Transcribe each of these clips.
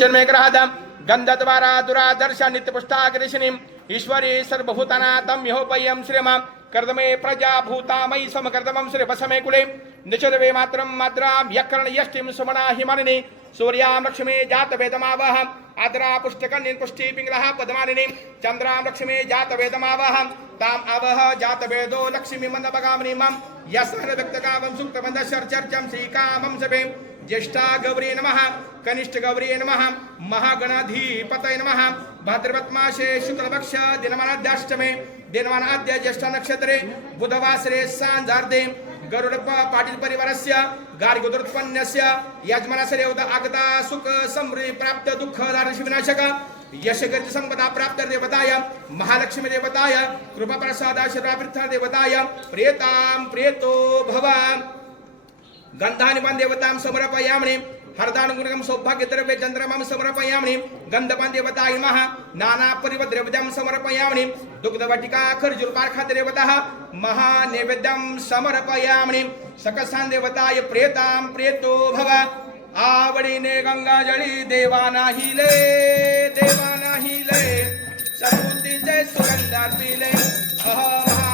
जन्मेग्रहादं गन्धद्वारा दुरादर्श नित्यपुष्टाग्रेशिनीम् ईश्वरी सर्वभूतानातं ह्योपयं श्रियमां कर्दमे प्रजाभूतामयि समकर्दमं श्रीवसमे कुले निचरवे मात्रं माद्रां यकर्ण यष्टिं सुमना हिमानिनि, सूर्यां लक्ष्मी जातवेदमावहम् आद्रा पुष्टकन्निन् पुष्टि पिङ्गलः पद्मानिनि, चन्द्रां लक्ष्मी जातवेदमावहम्, ताम् आवह जातवेदो लक्ष्मी मन्दपगामिनि मम यस्न व्यक्तकामं सुक्तबन्धशर्चर्चं श्रीकामं सभे ज्येष्ठा गौरी नमः, कनिष्ठ गौरी नमः, महागणाधिपतय नमः भाद्रपद शुक्लपक्ष दिनमानाद्याष्टमे, दिनमानाद्य ज्येष्ठ नक्षत्रे, बुधवासरे सांजार्धे गरुडप्प पाटील परिवारस्य गार्गोदरोत्पन्नस्य यजमानस्य उद आगता सुख समृद्धी प्राप्त दुःख दारिश विनाशक यशगती संपदा प्राप्त देवताय, महालक्ष्मी देवताय कृपा प्रसाद देवताय, प्रियतां प्रियतो भवान् गंधानि देवतां समर्पयामि। हरदानुगुणकं सौभाग्यद्रव्य चन्द्रमां समर्पयामि। गन्धपान् देवताय नमः नानापरिवद्रव्यं समर्पयामि। दुग्धवटिका खर्जुर्पार्खा देवतः महानैवेद्यं समर्पयामि। सकसान् देवताय प्रेतां प्रेतो भव। आवडीने गंगाजळी देवा नाहिले देवा नाहिले समुद्रीचे सुगंधार पिले अह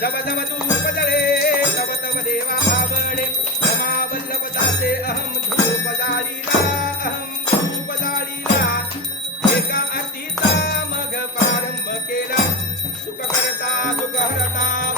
जब जब धूप बदळे तब तब देवा पावणे रमा वल्लभ दासे अहम धूप जाळीला अहम धूप जाळीला एका अतीचा मग प्रारंभ केला। सुख करता दुःख हरता।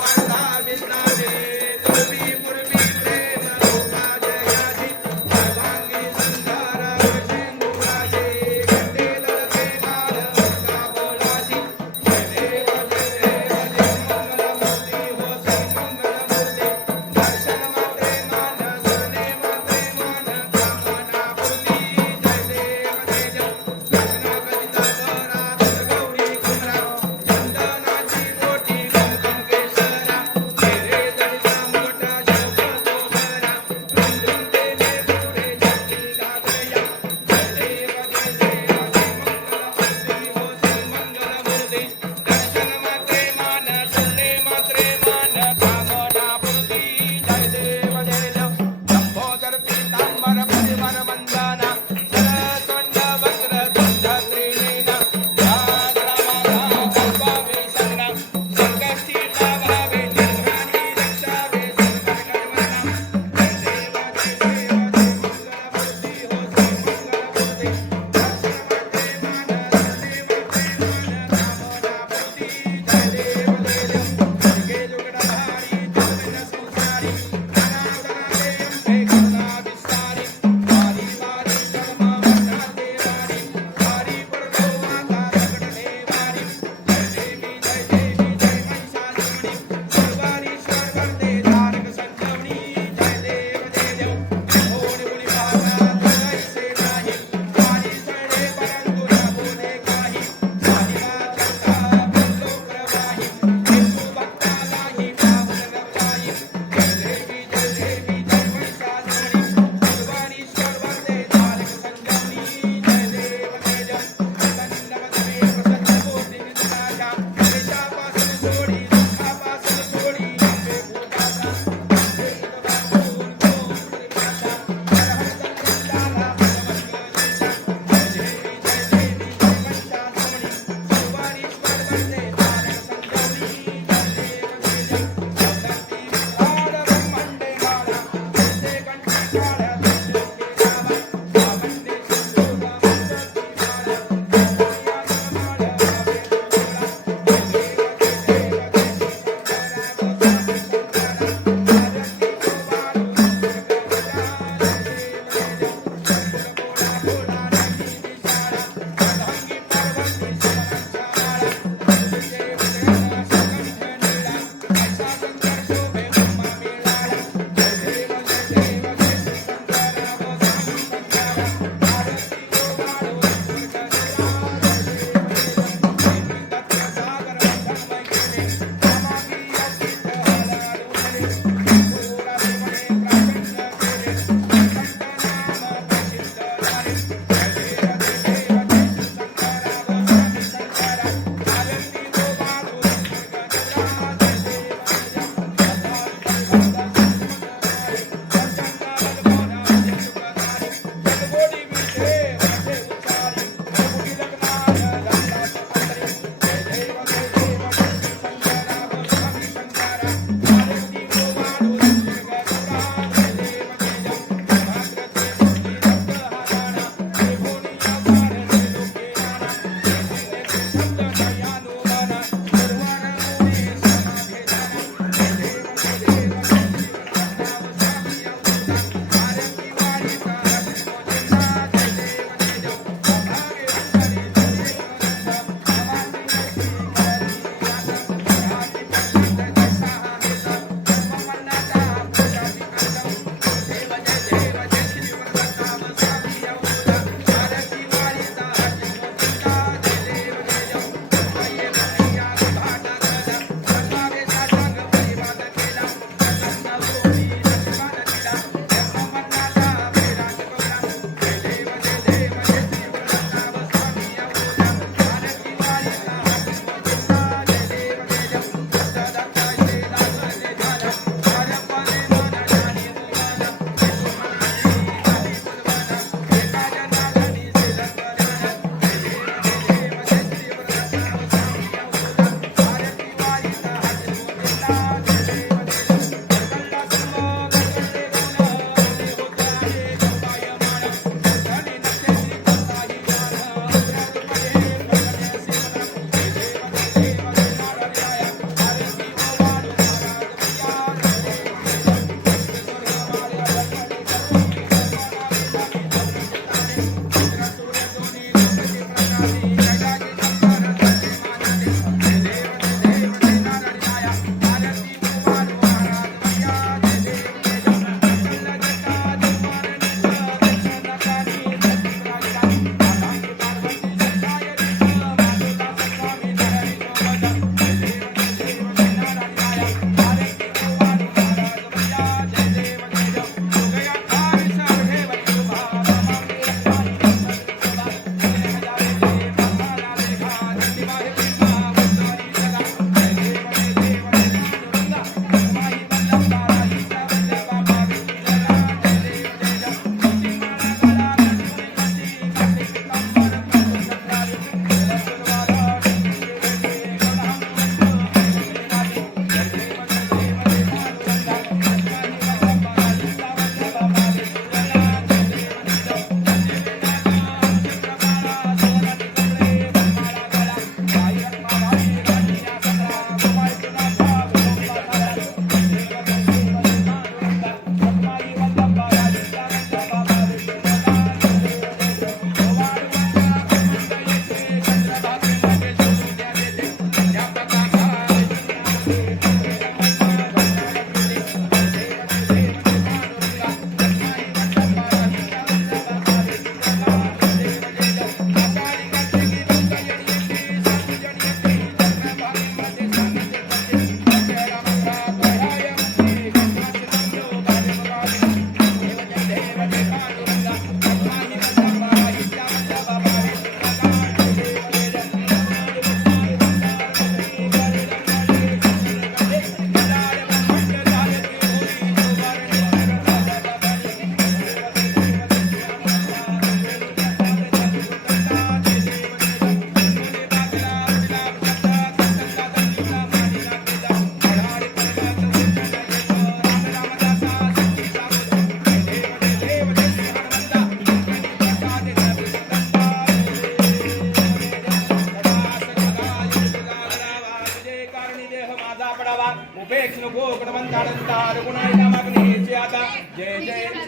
जय जय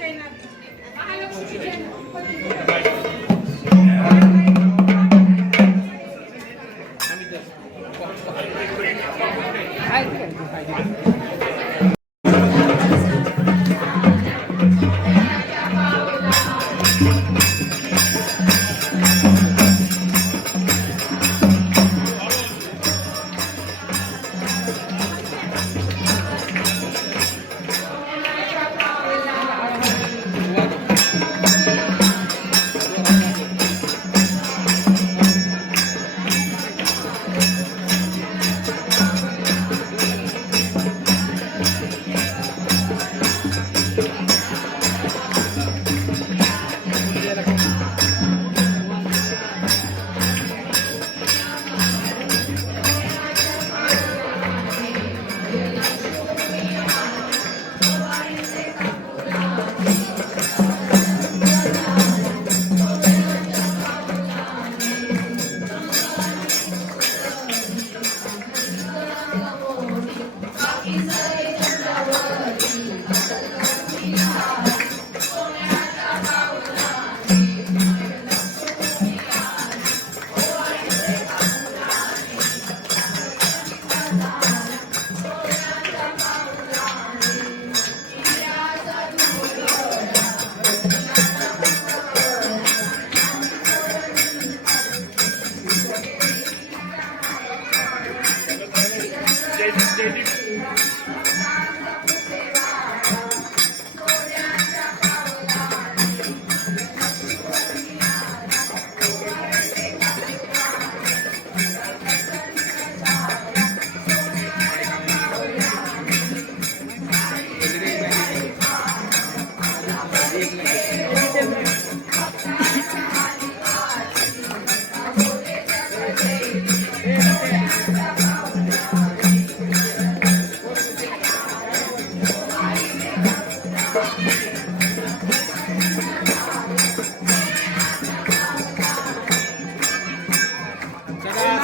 सदा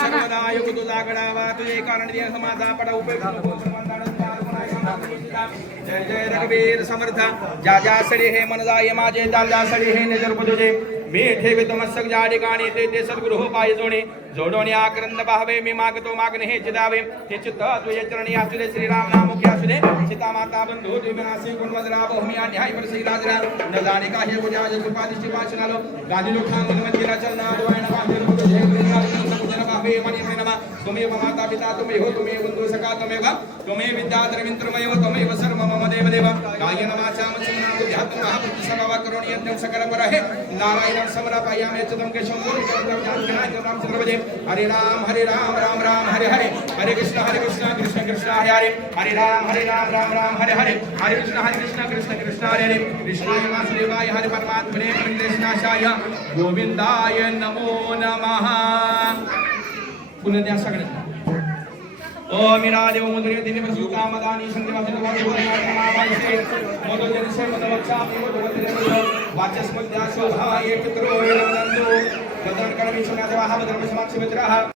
सर्वदा तुझा कारण समाजा पडा उपयोग जय जय रघुवीर समर्थ। ज्या ज्या सडी हे मन जाय माझे त्या ज्या सडी हे नज़र तुझे मी ठेवे मस्तक ज्या ठिकाणी ते ते सद्गुरु हो पाय जोडे। जोडोनी आकरंद पाहावे मी मागतो मागणे हे चिदावे। हे चित्त तुझे चरणी असू दे श्रीराम नाम मुख्य असू दे सीता माता बंधू दिवनासी गुणवदरा बहुमी, अन्याय पर श्री राजरा न जाणे का हे बुजा जे कृपा दृष्टी वाचन आलो गादी लोखांग मंदिरा चलना डोळ्याना बांधेल मुख जय भजे हरे राम हरे राम राम राम, हरे हरे। हरे कृष्ण हरे कृष्ण कृष्ण कृष्ण, हरे हरे। हरे राम हरे राम राम राम, हरे हरे। हरे कृष्ण हरे कृष्ण कृष्ण कृष्ण, हरे हरे। कृष्णाय वासुदेवाय हरे परमात्मने कृष्णाशाय गोविंदाय नमो नमः। फुलं द्या सगळ्यांना ओम इरादे ओम मंदिर दिने बसु काम दानी संधि वाचन वाद बोल ना ना भाई से मोदो जन से मत वक्षा अपने को बोल दे वाचस्मत दासो भाव एक करो नंदो कदर कर्मी समाज वाह बदर समाज मित्रः